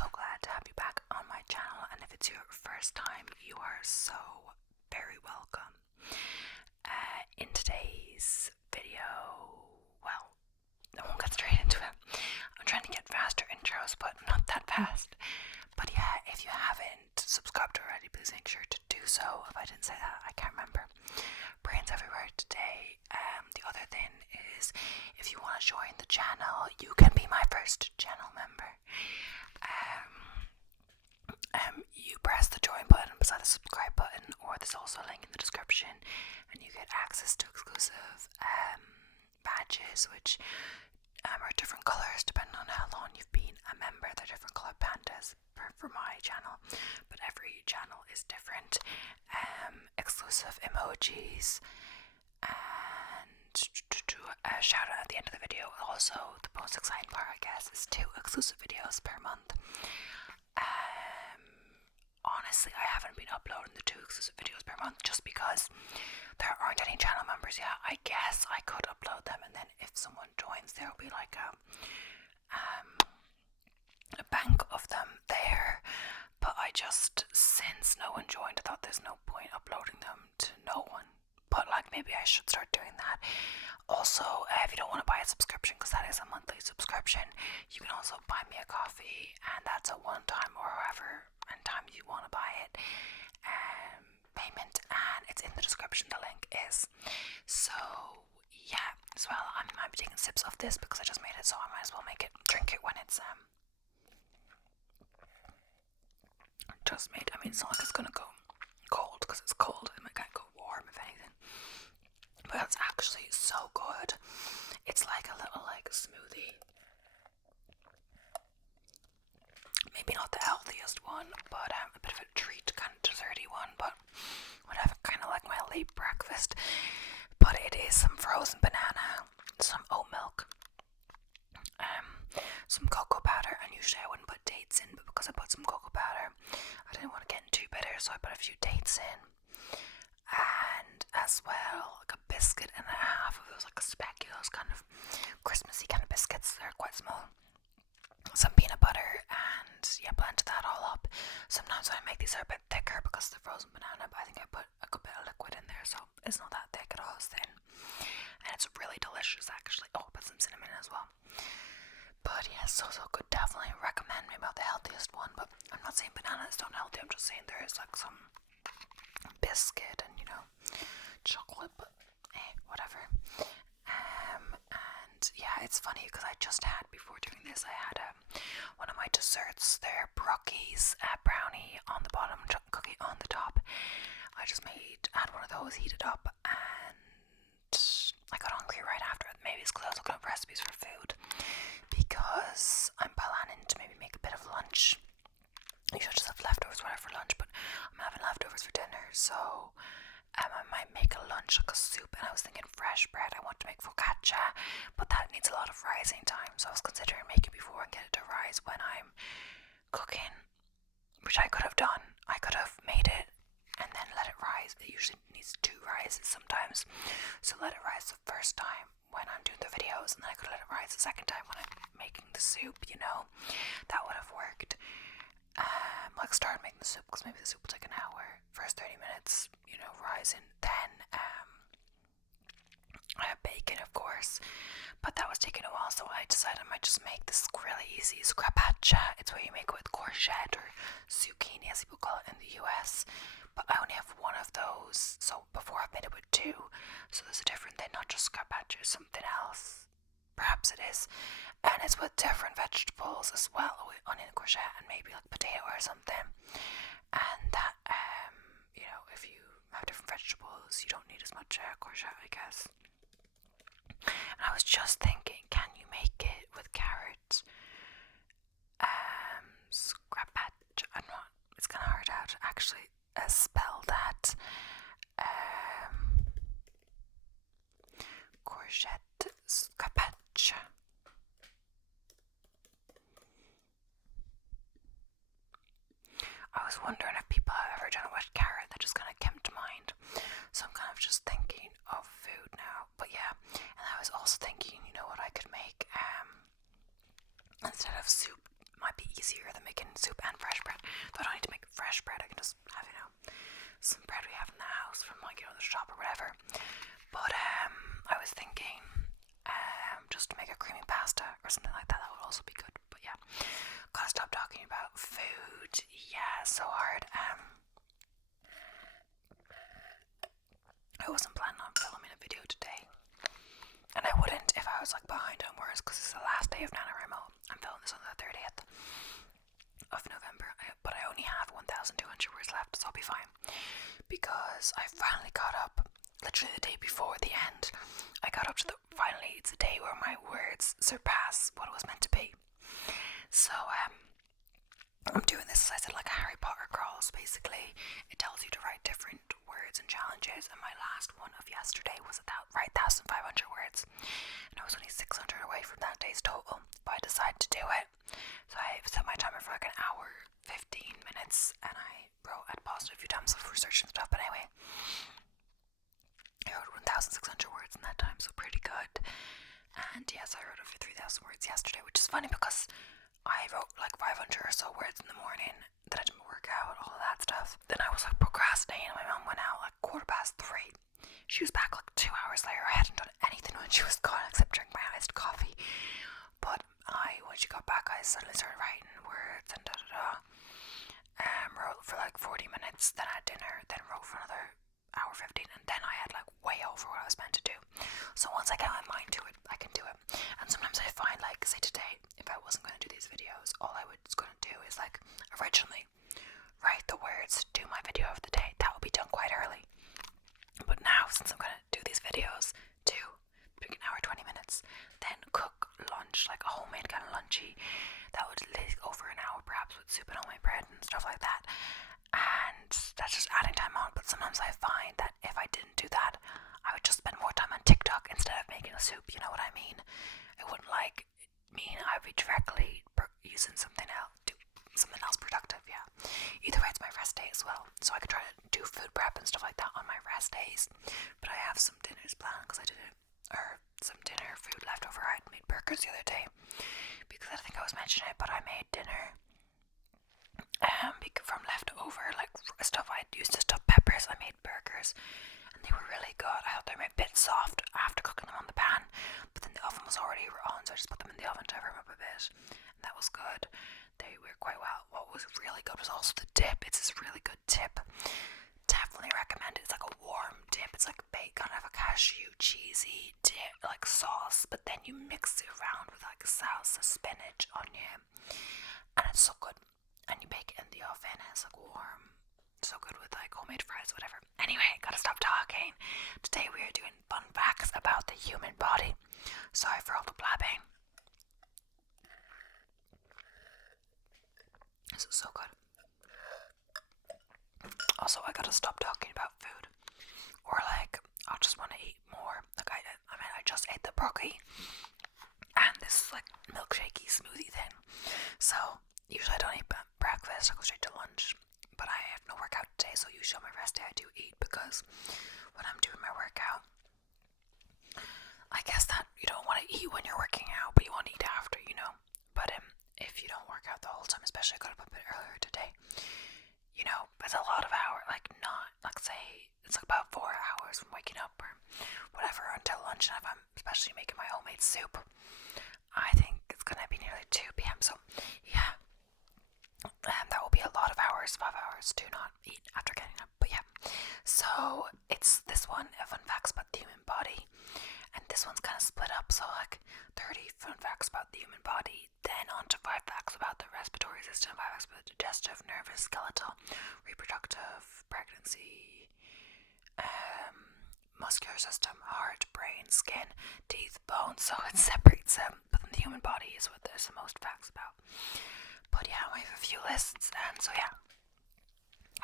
so glad to have you back on my channel, and if it's your first time, you are so very welcome. In today's video, well, I won't get straight into it. I'm trying to get faster intros, but not that fast. But yeah, if you haven't subscribed already, please make sure to do so. If I didn't say that, I can't remember. Brains everywhere today. The other thing is, if you want to join the channel, you can be my first channel member. You press the join button beside the subscribe button, or there's also a link in the description, and you get access to exclusive badges, which are different colours depending on how long you've been a member. They're different colour pandas for my channel, but every channel is different. Exclusive emojis, and a shout out at the end of the video. Also, the most exciting part, I guess, is 2 exclusive videos per month. Honestly, I haven't been uploading the 2 exclusive videos per month just because there aren't any channel members yet. I guess I could upload them, and then if someone joins, there'll be like a bank of them there. But I just, since no one joined, I thought there's no point uploading them to no one. But like, maybe I should start doing that. Also, if you don't want to buy a subscription, because that is a monthly subscription, you can also buy me a coffee, and that's a one-time or however many times you want to buy it payment, and it's in the description. The link is. So yeah, as well, I might be taking sips of this because I just made it, so I might as well drink it when it's just made. I mean, it's not like it's gonna go cold because it's cold. It might go warm if anything. But it's actually so good. It's like a little smoothie. Maybe not the healthiest one, but a bit of a treat, kind of desserty one. But whatever, kind of like my late breakfast. But it is some frozen banana, some oat milk, some cocoa powder, and usually I wouldn't put dates in, but because I put some cocoa powder, I didn't want to get too bitter, so I put a few dates in. And as well, like a biscuit and a half of those, like a speculoos kind of Christmassy kind of biscuits. They're quite small. Some peanut butter, and yeah, blend that all up. Sometimes when I make these are a bit thicker because of the frozen banana, but I think I put a good bit of liquid in there, so it's not that thick at all. It's thin, and it's really delicious actually. Oh, put some cinnamon as well. But yeah, so good. Definitely recommend. Maybe not the healthiest one, but I'm not saying banana is not healthy. I'm just saying there is like some biscuit and chocolate, but whatever. And yeah, it's funny because I just had, before doing this, I had one of my desserts there, brookies, brownie on the bottom, cookie on the top. I just had one of those, heated up, and I got hungry right after it. Maybe it's because I was looking up recipes for food, because I'm planning to maybe make a bit of lunch. You should just have leftovers, whatever, for lunch, but I'm having leftovers for dinner, so I might make a lunch, like a soup. And I was thinking fresh bread. I want to make focaccia, but that needs a lot of rising time, so I was considering making before and get it to rise when I'm cooking, which I could have done. I could have made it and then let it rise. It usually needs 2 rises sometimes, so let it rise the first time when I'm doing the videos, and then I could let it rise the second time when I'm making the soup. That would have worked. Like start making the soup, because maybe the soup will take an hour. First 30 minutes, rising. Then I have bacon, of course, but that was taking a while, so I decided I might just make this really easy scrapaccia. It's where you make it with courgette or zucchini, as people call it in the US. But I only have one of those, so before I've made it with 2. So there's a different thing, not just scrapaccia, something else. Perhaps it is. And it's with different vegetables as well, with onion, courgette, and maybe like potato or something. And that, if you have different vegetables, you don't need as much courgette, I guess. And I was just thinking, can you make it with carrots? Scrapaccia. It's kind of hard to actually spell that. Courgette scrapaccia. I was wondering if people have ever done it with carrot. That just kind of came to mind. So I'm kind of just thinking of food now. But yeah, and I was also thinking, what I could make instead of soup. Might be easier than making just have, some bread we have in the house from like, the shop or whatever. But I was thinking just to make a creamy pasta or something like that. That would also be good. But yeah, gotta stop talking about food. Yeah, so hard. I wasn't planning on filming a video today, and I wouldn't if I was like behind on words, because it's the last day of NaNoWriMo. I'm filming this on the 30th of November, but I only have 1,200 words left, so I'll be fine, because I finally got up literally the day before the end. I got up to finally it's a day where my words surpass what it was meant to be. So I'm doing this, as I said, like a Harry Potter crawl. So basically it tells you to write different words and challenges, and my last one of yesterday was write 1,500 words, and I was only 600 away from that day's total, but I decided to do it. So I set my timer for like an hour 15 minutes, and I paused it a few times for research and stuff, but anyway, I wrote 1,600 words in that time, so pretty good. And yes, I wrote over 3,000 words yesterday, which is funny because I wrote like 500 or so words in the morning, then I didn't work out, all of that stuff. Then I was like procrastinating, my mom went out like 3:15. She was back like 2 hours later. I hadn't done anything when she was gone except drink my iced coffee. But when she got back, I suddenly started writing words and wrote for like 40 minutes, then I had dinner, then wrote for another hour 15, and then I had like way over what I was meant to do. So once I get my mind to it, I can do it. And sometimes I find, like, say today, if I wasn't going to do these videos, all I was going to do is like originally write the words, do my video of the day. That would be done quite early. But now, since I'm going to do these videos, between an hour 20 minutes, then cook lunch, like a homemade kind of lunchy, that would take over an hour perhaps, with soup and homemade bread and stuff like that. And that's just adding time on. But sometimes I find that if I didn't do that, I would just spend more time on TikTok instead of making a soup. You know what I mean? It wouldn't mean I'd be directly using something else productive. Yeah. Either way, it's my rest day as well, so I could try to do food prep and stuff like that on my rest days. But I have some dinners planned because I did it, or some dinner food left over. I made burgers the other day because I think I was mentioning it, but I made dinner from leftover like stuff I used to stuff peppers. I made burgers and they were really good. I thought they were a bit soft after cooking them on the pan, but then the oven was already on, so I just put them in the oven to warm up a bit, and that was good. They were quite well. What was really good was also the dip. It's this really good tip. Definitely recommend it. It's like a warm dip. It's like bacon, kind of a cashew cheesy dip, like sauce, but then you mix it around with like salsa, spinach, onion, and it's so good. And you bake it in the oven, and it's like warm. So good with like homemade fries, whatever. Anyway, gotta stop talking. Today we are doing fun facts about the human body. Sorry for all the blabbing. This is so good. Also, I gotta stop talking about food, or like I'll just want to eat more. Like I just ate the broccoli and this like milkshakey smoothie thing. So usually I don't eat breakfast. I go straight to lunch. But I have no workout today, so usually on my rest day I do eat, because when I'm doing my workout, I guess that you don't want to eat when you're working out, but you want to eat after, But if you don't work out the whole time, especially I got up a bit earlier today, it's a lot of hours, like not, like say, it's like about 4 hours from waking up or whatever until lunch, and if I'm especially making my homemade soup, I think it's going to be nearly 2 p.m, so yeah. That will be a lot of hours, 5 hours to not eat after getting up. But yeah, so it's this one, fun facts about the human body, and this one's kind of split up, so like 30 fun facts about the human body, then on to 5 facts about the respiratory system, 5 facts about the digestive, nervous, skeletal, reproductive, pregnancy, muscular system, heart, brain, skin, teeth, bones, so it separates them, but then the human body is what there's the most facts about. But yeah, I have a few lists, and so yeah.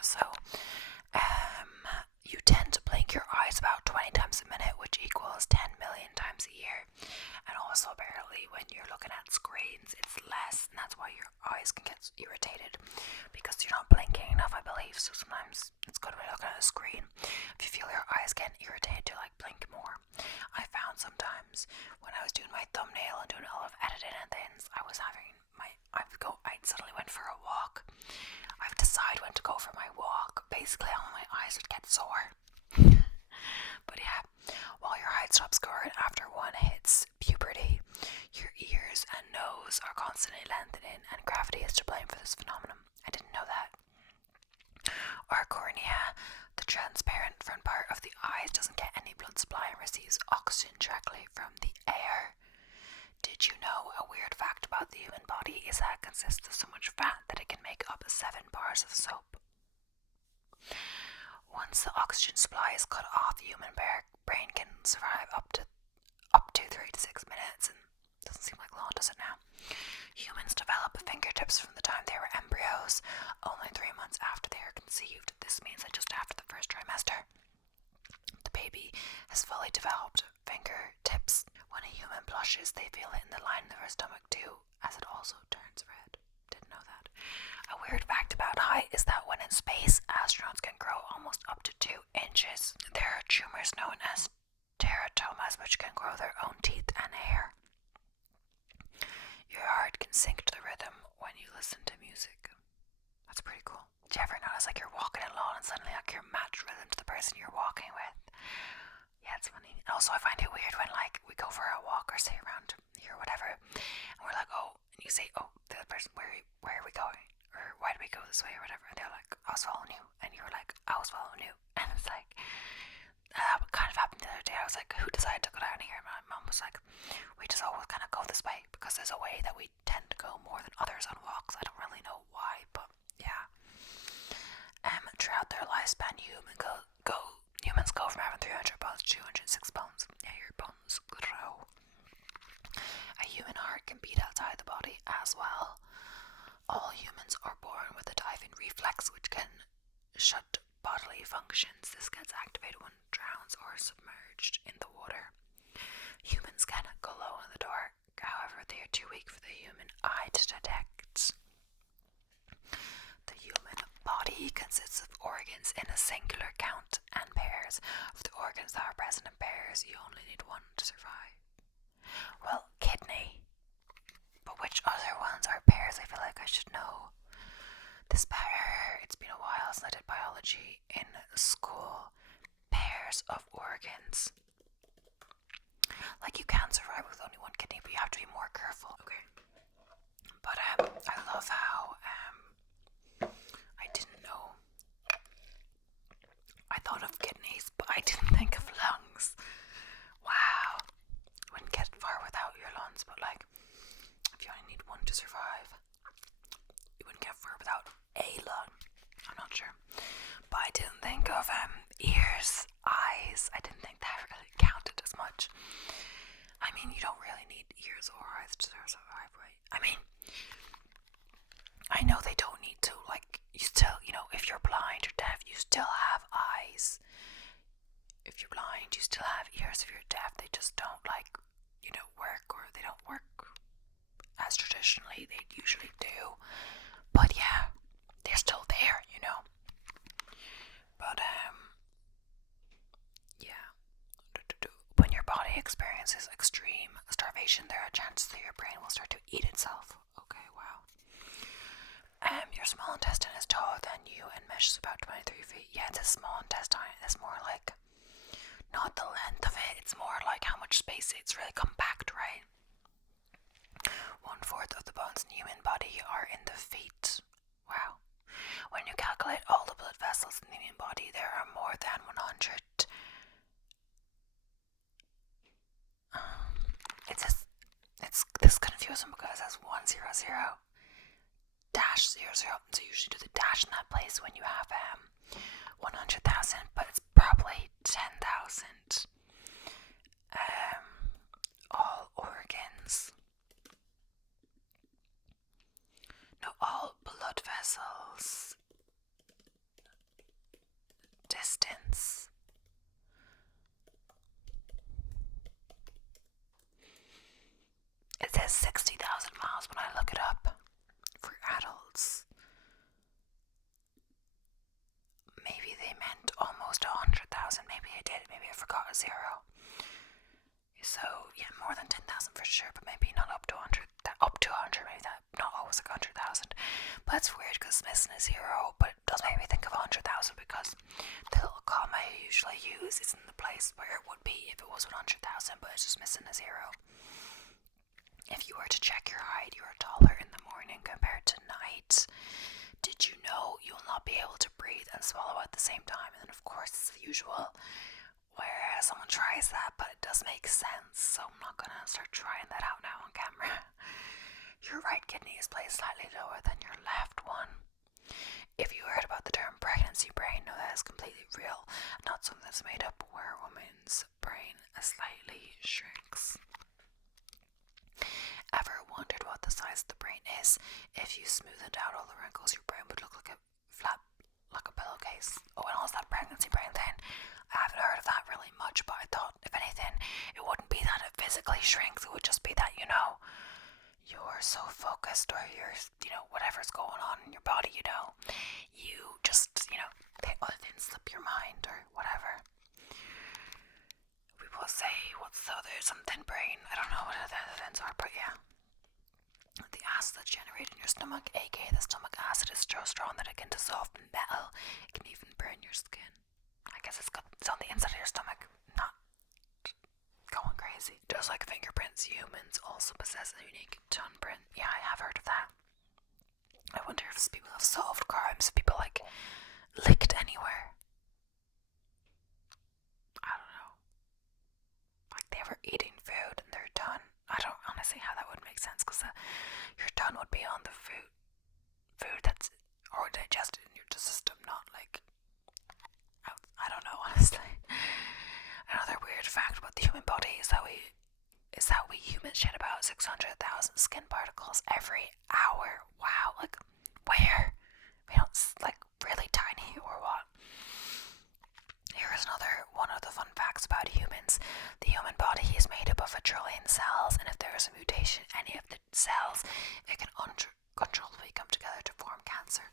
So, you tend to blink your eyes about 20 times a minute, which equals 10 million times a year. And also, apparently, when you're looking at screens, it's less, and that's why your eyes can get irritated, because you're not blinking enough, I believe. So sometimes it's good when you're looking at a screen. If you feel your eyes getting irritated, to like blink more. I found sometimes when I was doing my thumbnail and doing a lot of editing and things, I suddenly went for a walk. I've decided when to go for my walk basically all my eyes would get sore. But yeah, while your height stops growing after one hits puberty, your ears and nose are constantly lengthening, and gravity is to blame for this phenomenon. I didn't know that. Our cornea, the transparent front part of the eyes, doesn't get any blood supply and receives oxygen directly from the air. Did you know a weird fact about the human body is that it consists of so much fat that it can make up 7 bars of soap? Once the oxygen supply is cut off, the human brain can survive up to 3 to 6 minutes, and it doesn't seem like long, does it now? Humans develop fingertips from the time they were embryos, only 3 months after they are conceived. This means that just after the first trimester, the baby has fully developed fingertips. When a human blushes, they feel it in the line of their stomach too, as it also turns red. Didn't know that. A weird fact about height is that when in space, astronauts can grow almost up to 2 inches. There are tumors known as teratomas which can grow their own teeth and hair. Your heart can sync to the rhythm when you listen to music. That's pretty cool. Do you ever notice like you're walking along and suddenly like you're matched rhythm to the person you're walking with? Yeah, it's funny. Also, I find it weird when like we go for a walk or say around here or whatever, and we're like, oh, and you say, oh, the other person, where are we going? Or why do we go this way or whatever? And they're like, I was following you. And you're like, I was following you. And it's like, that kind of happened the other day. I was like, who decided to go down here? And my mom was like, we just always kind of go this way because there's a way that we tend to go more than others on walks. I don't really know why, but yeah. Throughout their lifespan, humans go from having 300 bones to 206 bones. Yeah, your bones grow. A human heart can beat outside the body as well. All humans are born with a diving reflex which can shut bodily functions. This gets activated when drowns or submerged in the water. Humans can glow in the dark, however they are too weak for the human eye to detect. The human body consists of organs in a singular count and pairs. Of the organs that are present in pairs, you only need one to survive. Well, kidney. But which other ones are pairs? I feel like I should know this better. It's been a while since I did biology in school. Pairs of organs. Like you can survive with only one kidney, but you have to be more careful. Okay. But I love how I didn't know. I thought of kidneys, but I didn't think of lungs. Wow. Wouldn't get far without your lungs, but like if you only need one to survive, you wouldn't get far without a lung. I'm not sure. But I didn't think of ears, eyes. I didn't think that really counted as much. I mean, you don't really need ears or eyes to survive, right? I mean, I know they don't need to, like, you still, if you're blind or deaf, you still have eyes. If you're blind, you still have ears. If you're deaf, they just don't, work, or they don't work as traditionally they usually do. But yeah, they're still there, But, yeah. When your body experiences extreme starvation, there are chances that your brain will start to eat itself. Okay, wow. Your small intestine is taller than you and measures about 23 feet. Yeah, it's a small intestine. It's more like, not the length of it, it's more like how much space it's really compact, right? 1/4 of the bones in the human body are in the feet. Wow. When you calculate all the blood vessels in the human body, there are more than 100. It's confusing because it says 100 dash 00. So you usually do the dash in that place when you have 100,000, but it's probably 10,000. All organs. No, all blood vessels. Distance. It says 60,000 miles when I look it up for adults. Maybe they meant almost 100,000. Maybe I did. Maybe I forgot a 0. So yeah, more than 10,000 for sure, but maybe not up to 100. Up to 200, maybe that, not always like 100,000. But it's weird because it's missing a zero, but it does make me think of 100,000 because the little comma I usually use is in the place where it would be if it was 100,000, but it's just missing a zero. If you were to check your height, you are taller in the morning compared to night. Did you know you will not be able to breathe and swallow at the same time? And then of course it's the usual where someone tries that, but it does make sense, so I'm not gonna start trying that out now on camera. Your right kidney is placed slightly lower than your left one. If you heard about the term pregnancy brain, know that is completely real, not something that's made up where a woman's brain slightly shrinks. Ever wondered what the size of the brain is? If you smoothed out all the wrinkles, your brain would look like a flat, like a pillowcase. Oh, and also that pregnancy brain thing. I haven't heard of that really much, but I thought, if anything, it wouldn't be that it physically shrinks. It would just be that, you're so focused, or whatever's going on in your body, you just, other things slip your mind, or whatever. People say, what's the other, something brain? I don't know what the other things are, but yeah. The acid that's generated in your stomach, aka the stomach acid, is so strong that it can dissolve metal. It can even burn your skin. I guess it's on the inside of your stomach, not going crazy. Just like fingerprints, humans also possess a unique tongue print. Yeah, I have heard of that. I wonder if people have solved crimes, if people licked anywhere. I don't know. Like they were eating food and their tongue. I don't honestly how that would make sense, because your tongue would be on the food that's or digested in your system, not like I don't know, honestly. Another weird fact about the human body is that we humans shed about 600,000 skin particles every hour. Wow, like where? We don't really tiny or what? Here is another one of the fun facts about humans. The human body is made up of 1 trillion cells, and if there is a mutation in any of the cells, it can uncontrollably come together to form cancer.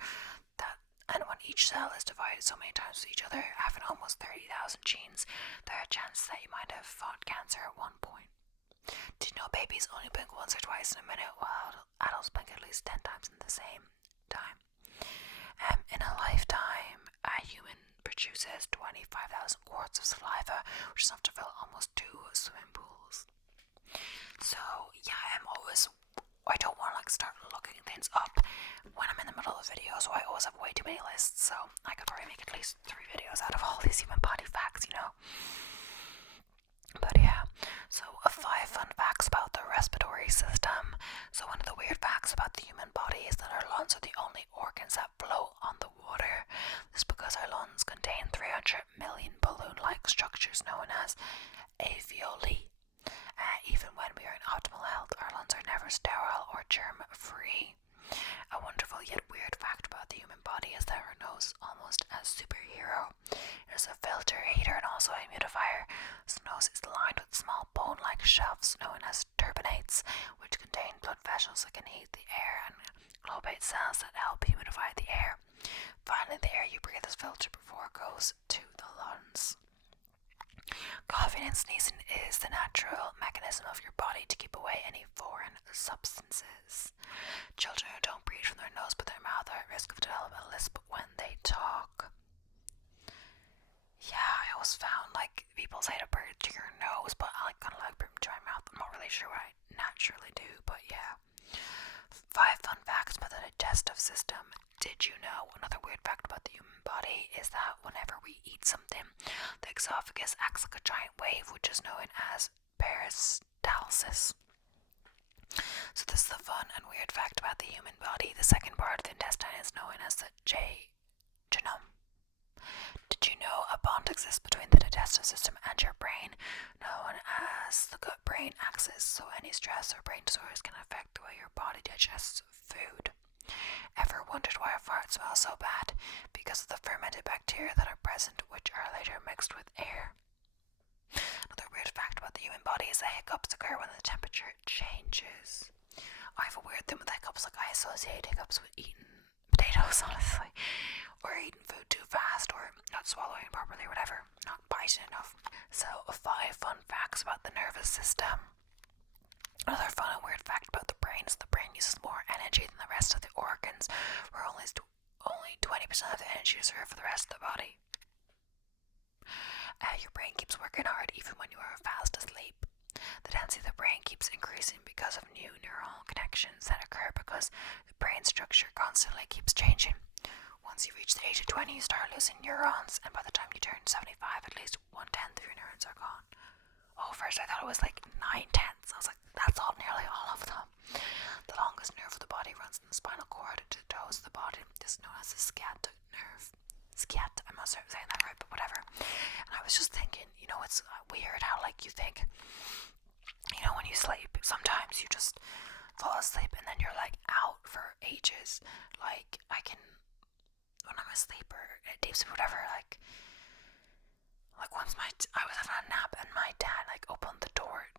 And when each cell is divided so many times with each other, having almost 30,000 genes, there are chances that you might have fought cancer at one point. Did you know babies only blink once or twice in a minute, while adults blink at least 10 times in the same time? In a lifetime, a human produces 25,000 quarts of saliva, which is enough to fill almost 2 swimming pools. So, yeah, I don't want to start looking things up when I'm in the middle of a video, so I always have way too many lists, so I could probably make at least 3 videos out of all these human body facts, But yeah, so 5 fun facts about the respiratory system. So one of the weird facts about the human body is that our lungs are the only organs that float on the water. This is because our lungs contain 300 million balloon-like structures known as alveoli. Even when we are in optimal health, our lungs are never sterile or germ-free. A wonderful yet weird fact about the human body is that our nose is almost a superhero. It is a filter, heater, and also a humidifier. The nose is lined with small bone-like shelves known as turbinates, which contain blood vessels that can heat the air and globate cells that help humidify the air. Finally, the air you breathe is filtered before it goes to the lungs. Coughing and sneezing is the natural mechanism of your body to keep away any foreign substances. Children who don't breathe from their nose but their mouth are at risk of developing a lisp when they talk. Yeah, I always found people say to breathe to your nose, but I kind of breathe to my mouth. I'm not really sure what I naturally do, but yeah. 5 fun facts about the digestive system. Did you know another weird fact about the human body is that whenever we eat something, the esophagus acts like a giant wave, which is known as peristalsis. So this is the fun and weird fact about the human body. The second part of the intestine is known as the genome. Did you know a bond exists between the digestive system and your brain, known as the gut-brain axis? So any stress or brain disorders can affect the way your body digests food. Ever wondered why a fart smells so bad? Because of the fermented bacteria that are present, which are later mixed with air. Another weird fact about the human body is that hiccups occur when the temperature changes. I have a weird thing with hiccups, I associate hiccups with eating potatoes, honestly, or eating food too fast, or not swallowing properly, or whatever, not biting enough. So 5 fun facts about the nervous system. Another fun and weird fact about the brain is the brain uses more energy than the rest of the organs, where only 20% of the energy is reserved for the rest of the body. Your brain keeps working hard even when you are fast asleep. The density of the brain keeps increasing because of new neural connections that occur because the brain structure constantly keeps changing. Once you reach the age of 20, you start losing neurons, and by the time you turn 75, at least 1/10 of your neurons are gone. Oh, first I thought it was like 9/10. I was like, that's nearly all of them. The longest nerve of the body runs in the spinal cord to the toes of the body. This is known as the sciatic nerve. Sciat, I'm not saying that right, but whatever. And I was just thinking, it's weird how, like, you think, when you sleep, sometimes you just fall asleep and then you're, like, out for ages. Like, when I'm asleep or deep sleep or whatever, like once I was having a nap and my dad, like, opened the door.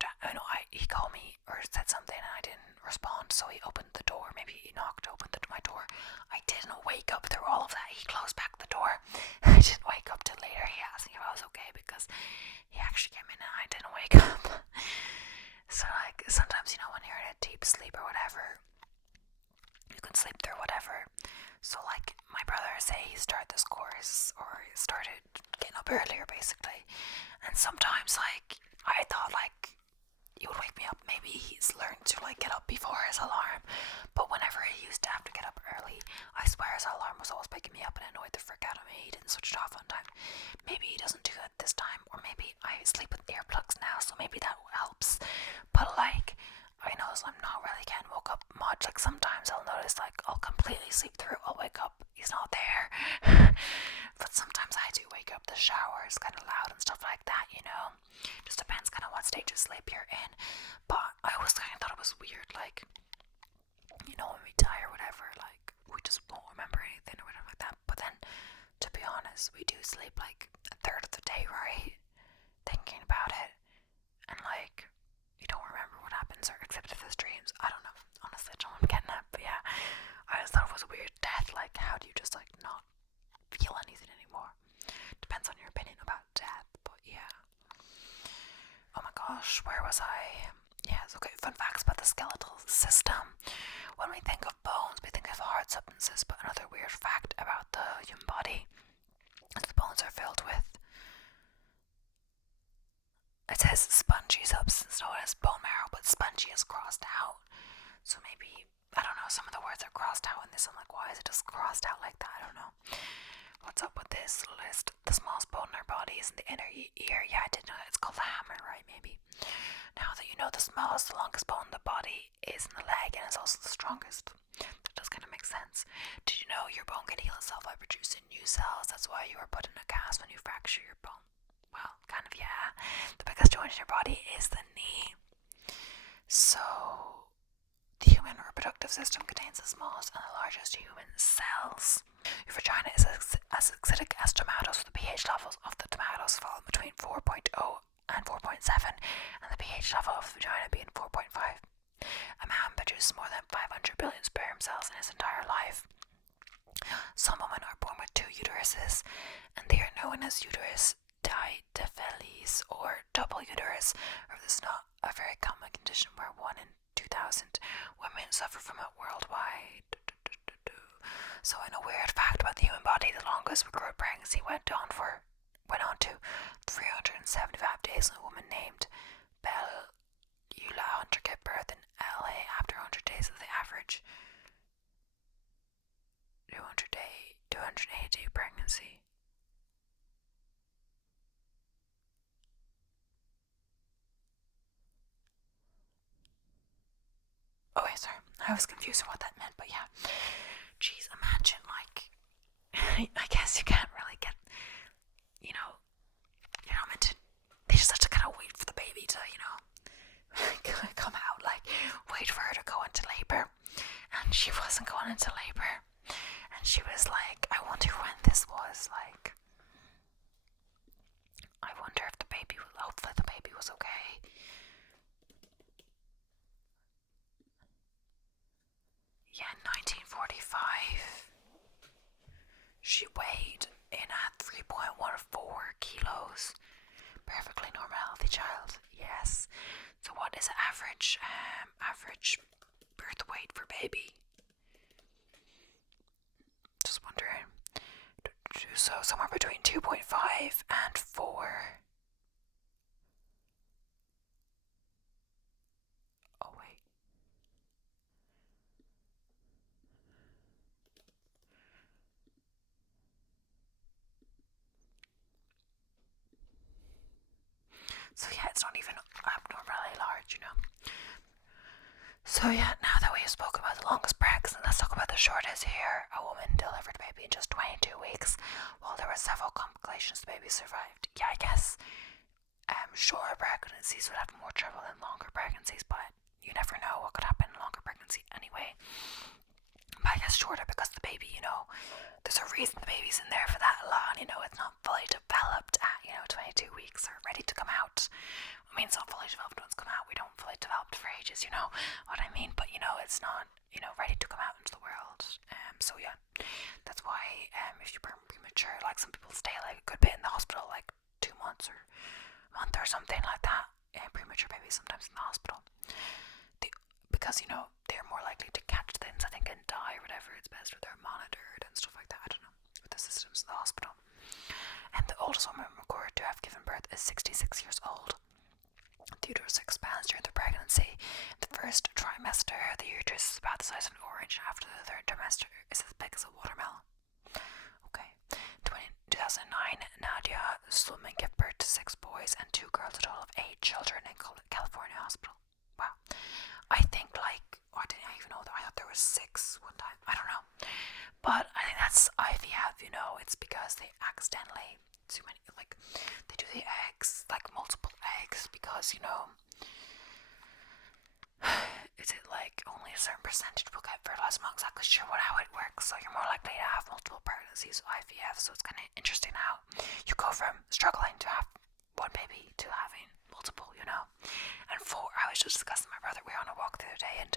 He called me or said something and I didn't respond, so he opened the door. Maybe he opened my door. I didn't wake up through all of that. He closed back the door. I didn't wake up till later. He asked me if I was okay because he actually came in and I didn't wake up. So, like, sometimes, when you're in a deep sleep or whatever, you can sleep through whatever. So, like, my brother he started this course, or he started getting up earlier, basically. And sometimes, like, I thought, like, he would wake me up. Maybe he's learned to, like, get up before his alarm. But whenever he used to have to get up early, I swear his alarm was always waking me up and annoyed the frick out of me. He didn't switch it off on time. Maybe he doesn't do it this time, or maybe I sleep with earplugs now, so maybe that helps. But, like, I notice I'm not really getting woke up much. Like, sometimes I'll notice, like, I'll completely sleep through. I'll wake up, he's not there. But sometimes I do wake up. The shower is kind of loud and stuff like that, Just depends kind of what stage of sleep you're in. But I always kind of thought it was weird, like, when we die or whatever, like, we just won't remember anything or whatever like that. But then, to be honest, we do sleep, like, a third of the day, right? Thinking about it. And, like, you don't remember what happens, or except if it's dreams. I don't know. Honestly, I don't know what I'm getting at. But yeah, I just thought it was a weird death. Like, how do you just, like, not feel anything anymore? Depends on your opinion about death. But yeah. Oh my gosh, where was I? Yes, okay. Fun facts about the skeletal system. When we think of bones, we think of hard substances. But another weird fact about the human body is the bones are filled with, it says spongy substance known as bone marrow, but spongy is crossed out. So maybe, I don't know, some of the words are crossed out in this. I'm like, why is it just crossed out like that? I don't know. What's up with this list? The smallest bone in our body is in the inner ear. Yeah, I did know that. It's called the hammer, right? Maybe. Now that you know the smallest, the longest bone in the body is in the leg and is also the strongest. That does kind of make sense. Did you know your bone can heal itself by producing new cells? That's why you are put in a cast when you fracture your bone. Well, kind of, yeah. The biggest joint in your body is the knee. So, the human reproductive system contains the smallest and the largest human cells. Your vagina is as acidic as tomatoes, with the pH levels of the tomatoes fall between 4.0 and 4.7, and the pH level of the vagina being 4.5. A man produces more than 500 billion sperm cells in his entire life. Some women are born with 2 uteruses, and they are known as uterus didelphys or double uterus, or this is not a very common condition where 1 in 2,000 women suffer from it worldwide. So, in a weird fact about the human body, the longest recorded pregnancy went on to 375 days, and a woman named Belle Eula Hunter gave birth in LA after 100 days of the average 280-day pregnancy. Oh wait, sorry, I was confused on what that meant, but yeah. Jeez, imagine, like, I guess you can't really get, you're not meant to, they just have to kind of wait for the baby to, come out, like, wait for her to go into labor, and she wasn't going into labor, and she was like, I wonder when this was, like, I wonder if hopefully the baby was okay. Yeah, in 1945, she weighed in at 3.14 kilos. Perfectly normal, healthy child. Yes. So what is average? Average birth weight for baby? Just wondering. So somewhere between 2.5 and 4. Oh wait. So yeah, it's not even abnormally large, you know. So yeah, now that we have spoken about the longest pregnancy, let's talk about the shortest here. A woman delivered a baby in just 22 weeks. While there were several complications, the baby survived. Yeah, I guess shorter pregnancies would have more trouble than longer pregnancies, but you never know what could happen in a longer pregnancy anyway. But I guess shorter because the baby, you know, there's a reason the baby's in there for that long, you know, it's not fully developed at, 22 weeks or ready to come out. I mean, it's not fully developed when it's come out. We don't fully developed for ages, you know what I mean? But, it's not, ready to come out into the world. So yeah, that's why if you're premature, like some people stay like a good bit in the hospital, like 2 months or a month or something like that. Premature babies sometimes in the hospital. Because, they're more likely to catch things, I think, and die or whatever. It's best if they're monitored and stuff like that. I don't know, with the systems in the hospital. And the oldest woman recorded to have given birth is 66 years old. The uterus expands during the pregnancy. The first trimester, the uterus is about the size of an orange, and after the third trimester, it's as big as a watermelon. Okay. 2009, Nadia Sluman gave birth to 6 boys and 2 girls, a total of 8 children in California hospital. Wow. I think, I didn't even know that. I thought there was 6 one time. I don't know. But I think that's IVF, it's because they accidentally, too many, they do the eggs, multiple eggs, because, is it only a certain percentage will get fertilized? I'm not exactly sure how it works, so you're more likely to have multiple pregnancies with IVF, so it's kind of interesting how you go from struggling to have one baby to having multiple, And 4, I was just discussing with my brother, we were on a walk the other day, and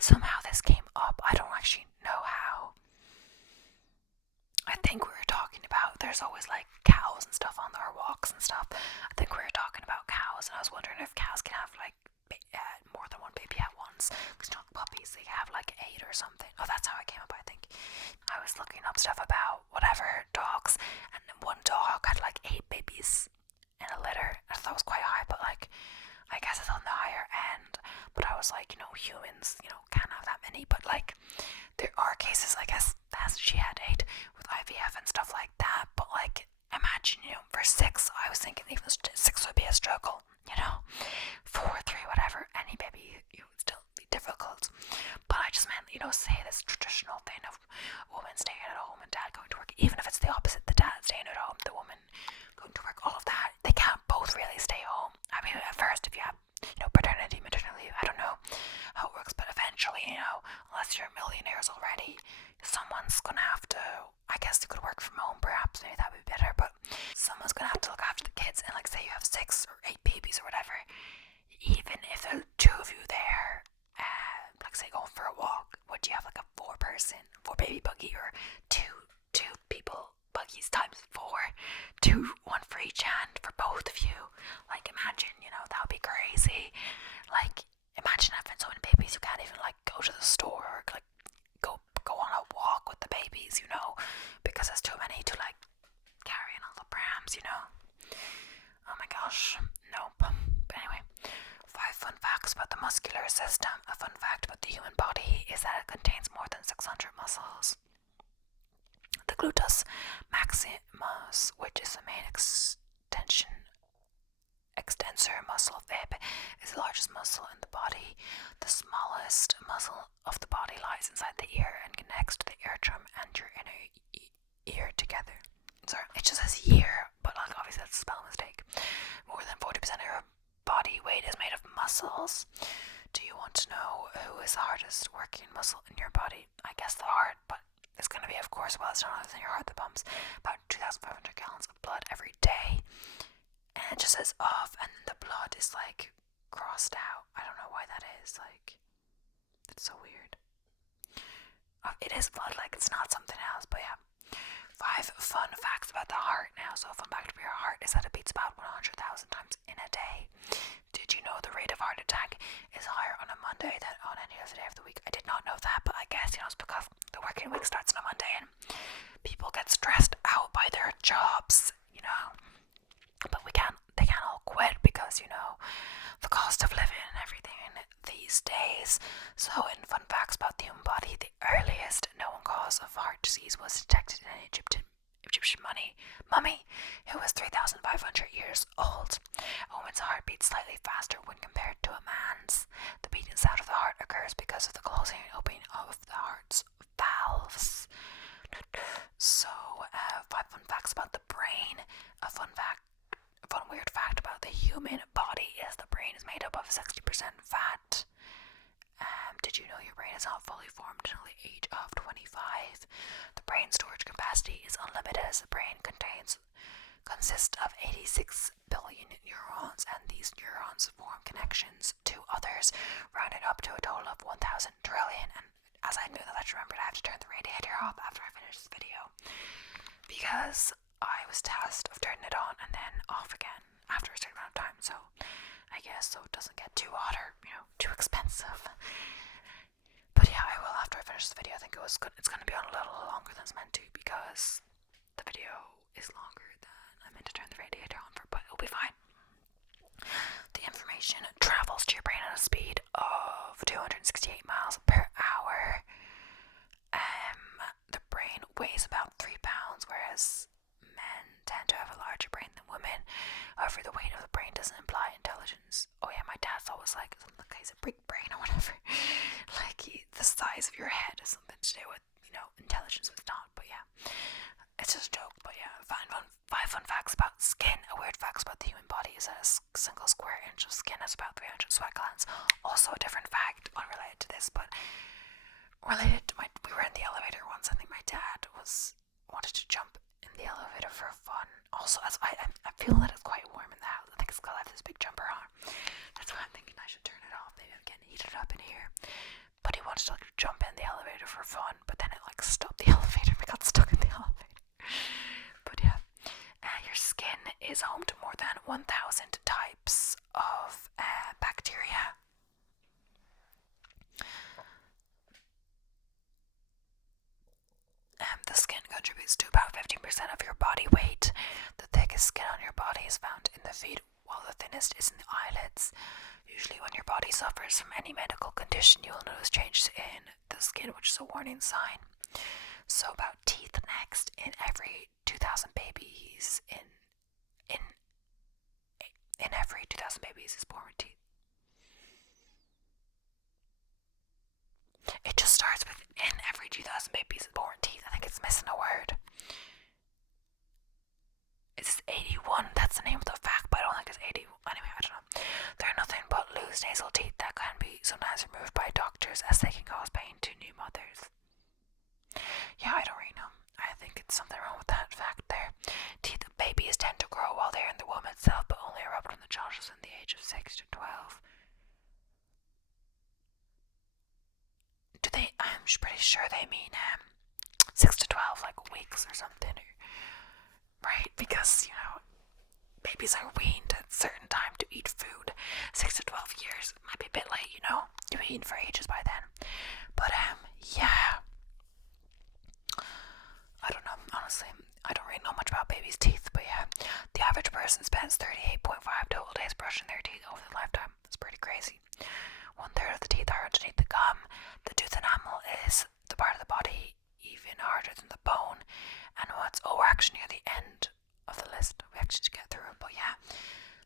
somehow this came up. I don't actually know how. I think we were talking about, there's always cows and stuff on our walks and stuff. I think we were talking about cows, and I was wondering if cows can have more than one baby at once. Because not puppies, they have 8 or something. Oh, that's how it came up, I think. I was looking up stuff about whatever dogs, and one dog had 8 babies in a litter. I thought it was quite high, but I guess it's on the higher end. But I was humans, can't have that many. But there are cases, I guess, that she had 8 with IVF and stuff like that. But imagine, for 6, I was thinking even 6 would be a struggle, 4, 3, whatever, any baby, would still be difficult. But I just meant, say this traditional thing of a woman staying at home and dad going to work, even if it's the opposite, the dad staying at home, the woman going to work, all of that, they can't both really stay home. I mean, at first, if you have, paternity, maternity leave, I don't know how it works, but eventually, unless you're millionaires already, someone's gonna have to, I guess you could work from home, perhaps, maybe that would be better, but someone's gonna have to look after the kids, and say you have 6 or 8 babies or whatever, even if there are 2 of you there, say going for a walk, would you have a 4 baby buggy, or two people buggies times 4, 1 for each hand for both of you? Imagine, that would be crazy. Imagine having so many babies you can't even go to the store or go on a walk with the babies, because there's too many to carry in all the prams, Oh my gosh, nope. But anyway, 5 fun facts about the muscular system. A fun fact about the human body is that it contains more than 600 muscles. The gluteus maximus, which is the main extensor muscle of the hip, is the largest muscle in the body. The smallest muscle of the body lies inside the ear and connects to the eardrum and your inner ear together. Sorry, it just says ear, but obviously that's a spell mistake. More than 40% of your body weight is made of muscles. Do you want to know who is the hardest working muscle in your body? I guess the heart, but it's going to be, of course, it's not other than your heart that pumps about 2,500 gallons of blood every day. And it just says off, and the blood is crossed out. I don't know why that is. It's so weird. It is blood, it's not something else, but yeah. 5 fun facts about the heart now. So a fun fact about your heart is that it beats about 100,000 times in a day. Did you know the rate of heart attack is higher on a Monday Monday than on any other day of the week. I did not know that, but I guess, it's because the working week starts on a Monday and people get stressed out by their jobs, But they can't all quit because, the cost of living and everything these days. So, in fun facts about the human body, the earliest known cause of heart disease was detected in an Egyptian mummy who was 3,500 years old. A woman's heart beats slightly faster when compared to a man's. The beating sound of the heart occurs because of the closing and opening of the heart's valves. So, 5 fun facts about the brain. A fun weird fact about the human body is the brain is made up of 60% fat. Did you know your brain is not fully formed until the age of 25? The brain storage capacity is unlimited as the brain consists of 86 billion neurons, and these neurons form connections to others, rounded up to a total of 1,000 trillion. And as I knew that, I remembered I have to turn the radiator off after I finish this video, because I was tasked of turning it on and then off again after a certain amount of time, so I guess so it doesn't get too hot or, too expensive. But yeah, I will after I finish this video. I think it's going to be on a little longer than it's meant to, because the video is longer than I meant to turn the radiator on for, but it'll be fine. The information travels to your brain at a speed of 268 miles per hour. The brain weighs about 3 pounds, whereas men tend to have a larger brain than women. However, the weight of the brain doesn't imply intelligence. Oh yeah, my dad's always like, he's a big brain or whatever. The size of your head is something to do with, intelligence. It's not, but yeah. It's just a joke, but yeah. 5 fun facts about skin. A weird fact about the human body is that a single square inch of skin has about 300 sweat glands. Also a different fact, unrelated to this, but related to we were in the elevator once. I think my dad wanted to jump in the elevator for fun. Also, as I'm feeling that it's quite warm in the house. I think it's because I have this big jumper on. That's why I'm thinking I should turn it off. Maybe I'm getting heated up in here. But he wanted to jump in the elevator for fun, but then it stopped the elevator. We got stuck in the elevator. But yeah, your skin is home to more than 1,000 types of bacteria. The skin contributes to about 15% of your body weight. The thickest skin on your body is found in the feet, while the thinnest is in the eyelids. Usually when your body suffers from any medical condition, you will notice changes in the skin, which is a warning sign. So about teeth next. In every 2,000 babies in every 2,000 babies is born with teeth. It just starts with in every 2,000 babies is born with teeth. I think it's missing a word. It's 81. That's the name of the fact, but I don't think it's 81. Anyway, I don't know. They're nothing but loose nasal teeth that can be sometimes removed by doctors, as they can cause pain to new mothers. Yeah, I don't really know. I think it's something wrong with that fact there. Teeth of babies tend to grow while they're in the womb itself, but only erupt when the child is in the age of 6 to 12. I'm pretty sure they mean 6 to 12, weeks or something, right? Because, babies are weaned at a certain time to eat food. 6 to 12 years might be a bit late, you've eaten for ages by then. But, yeah. I don't know, honestly. I don't really know much about babies' teeth, but yeah. The average person spends 38.5 total days brushing their teeth over their lifetime. That's pretty crazy. 1/3 of the teeth are underneath the gum. The tooth enamel is the part of the body even harder than the bone. And we're actually near the end of the list. We actually get through it, but yeah.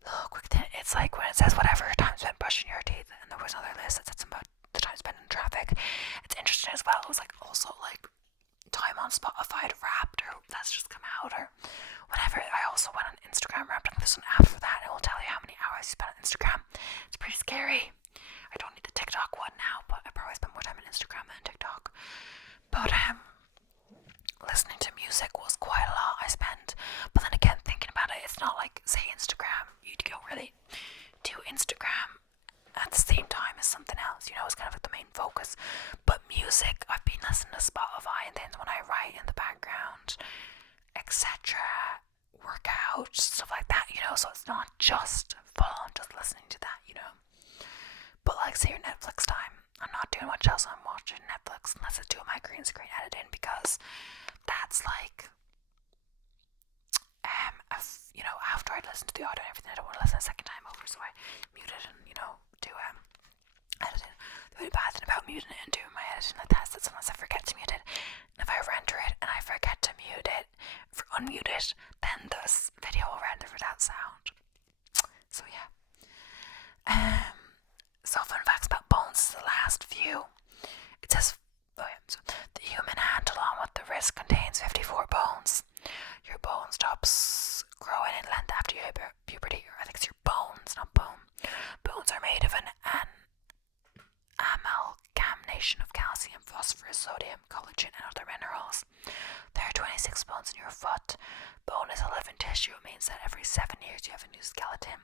Look, quick thing. It's like when it says whatever time spent brushing your teeth, and there was another list that said something about the time spent in traffic. It's interesting as well. It was also time on Spotify Wrapped, or that's just come out, or whatever. I also went on Instagram Wrapped, and there's an app for that, and it will tell you how many hours you spent on Instagram. It's pretty scary. I don't need the TikTok one now, but I probably spend more time on Instagram than TikTok. But listening to music was quite a lot I spent. But then again, thinking about it, it's not like, say, Instagram. You don't really do Instagram at the same time as something else. It's kind of the main focus. But music, I've been listening to Spotify and things when I write in the background, etc. Workout, stuff like that, So it's not just full on just listening to that, But say your Netflix time. I'm not doing much else. I'm watching Netflix unless it's doing my green screen editing, because that's like, after I'd listened to the audio and everything, I don't want to listen a second time over, so I mute it and, do editing. The only bad thing about muting it and doing my editing like that is that sometimes I forget to mute it. And if I render it and I forget to unmute it, then this video will render without sound. So yeah. So fun facts about bones is the last few. It says, so the human hand along with the wrist contains 54 bones. Your bone stops growing in length after you hit puberty. Or I think it's your bones, not bone. Bones are made of an amalgamation of calcium, phosphorus, sodium, collagen, and other minerals. There are 26 bones in your foot. Bone is a living tissue. It means that every 7 years you have a new skeleton,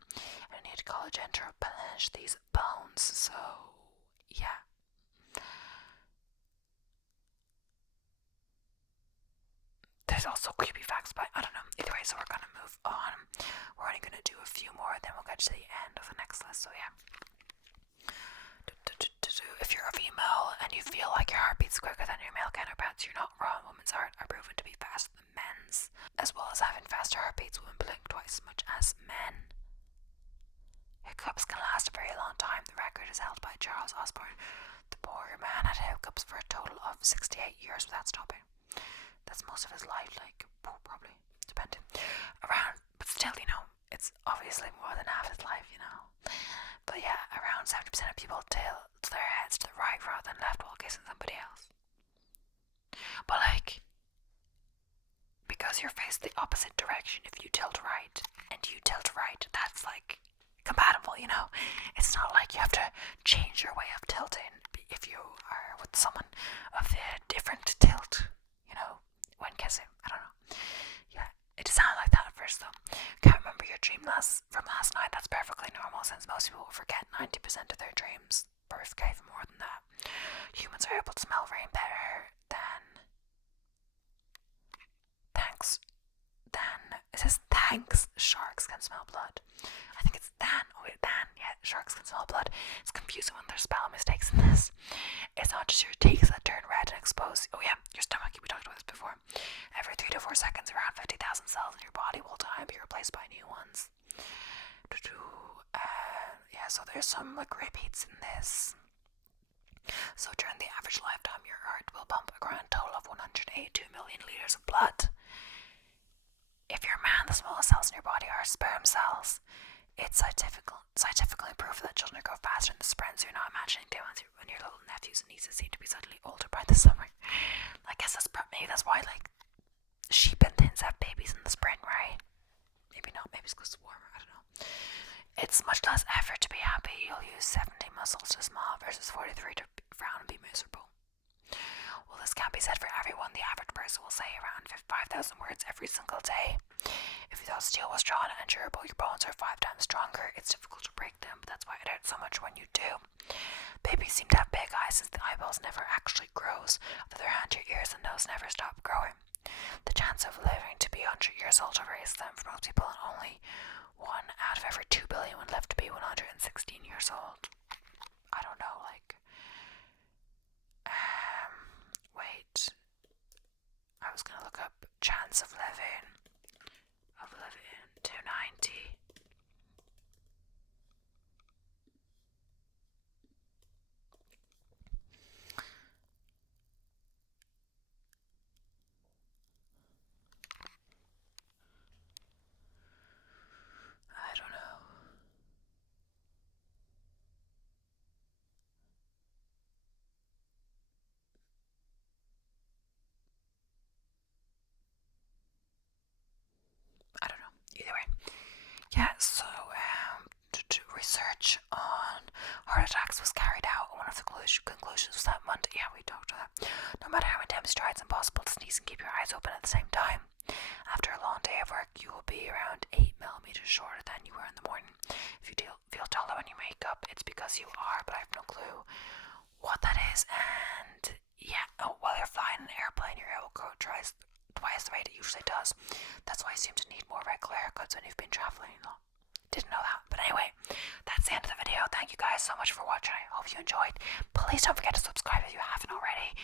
and you need collagen to replenish these bones. So, yeah. There's also creepy facts, but I don't know. Either way, so we're gonna move on. We're only gonna do a few more, then we'll get to the end of the next list. So yeah. If you're a female and you feel like your heart beats quicker than your male counterparts, you're not wrong. Women's heart are proven to be faster than men's. As well as having faster heartbeats, women blink twice as much as men. Hiccups can last a very long time. The record is held by Charles Osborne. The poor man had hiccups for a total of 68 years without stopping. That's most of his life, like, probably, depending. But still, it's obviously more than half his life, But yeah, around 70% of people tilt their heads to the right rather than left while kissing somebody else. But because you're faced the opposite direction, if you tilt right and you tilt right, that's like compatible, It's not like you have to change your way of tilting if you are with someone of the different tilt, when kissing. I don't know. Yeah, it sounded like that at first though. Can't remember your dream from last night. That's perfectly normal since most people will forget 90% of their dreams. Or forget even more than that. Humans are able to smell rain better than it says thanks sharks can smell blood. I think it's sharks can smell blood. It's confusing when there's spelling mistakes in this. It's not just your teeth that turn red and expose. Oh yeah, your stomach. We talked about this before. Every 3 to 4 seconds, around 50,000 cells in your body will die and be replaced by new ones. So there's some repeats in this. So during the average lifetime, your heart will pump a grand total of 182 million liters of blood. If you're a man, the smallest cells in your body are sperm cells. It's scientifically proven that children grow faster in the spring, so you're not imagining doing when your little nephews and nieces seem to be suddenly older by the summer. I guess maybe that's why sheep and things have babies in the spring, right? Maybe not. Maybe it's because it's warmer. I don't know. It's much less effort to be happy. You'll use 70 muscles to smile versus 43 to frown and be miserable. Well, this can't be said for everyone. The average person will say around 5,000 words every single day. If you thought steel was strong and durable, your bones are 5 times stronger. It's difficult to break them, but that's why it hurts so much when you do. Babies seem to have big eyes since the eyeballs never actually grows. On the other hand, your ears and nose never stop growing. The chance of living to be 100 years old are very slim for most people, and only 1 out of every 2 billion would live to be 116 years old. I don't know, wait. I was gonna look up chance of living to 90. I don't know. Either way. Yeah, so research on heart attacks was carried out. One of the conclusions was that we talked about that. No matter how intense you try, it's impossible to sneeze and keep your eyes open at the same time. After a long day of work, you will be around 8 millimeters shorter than you were in the morning. If you feel taller when you wake up, it's because you are, but I have no clue what that is. And yeah, while you're flying an airplane, your hair will grow twice the rate it usually does. That's why you seem to need more regular haircuts when you've been traveling. Didn't know that. But anyway, that's the end of the video. Thank you guys so much for watching. I hope you enjoyed. Please don't forget to subscribe if you haven't already.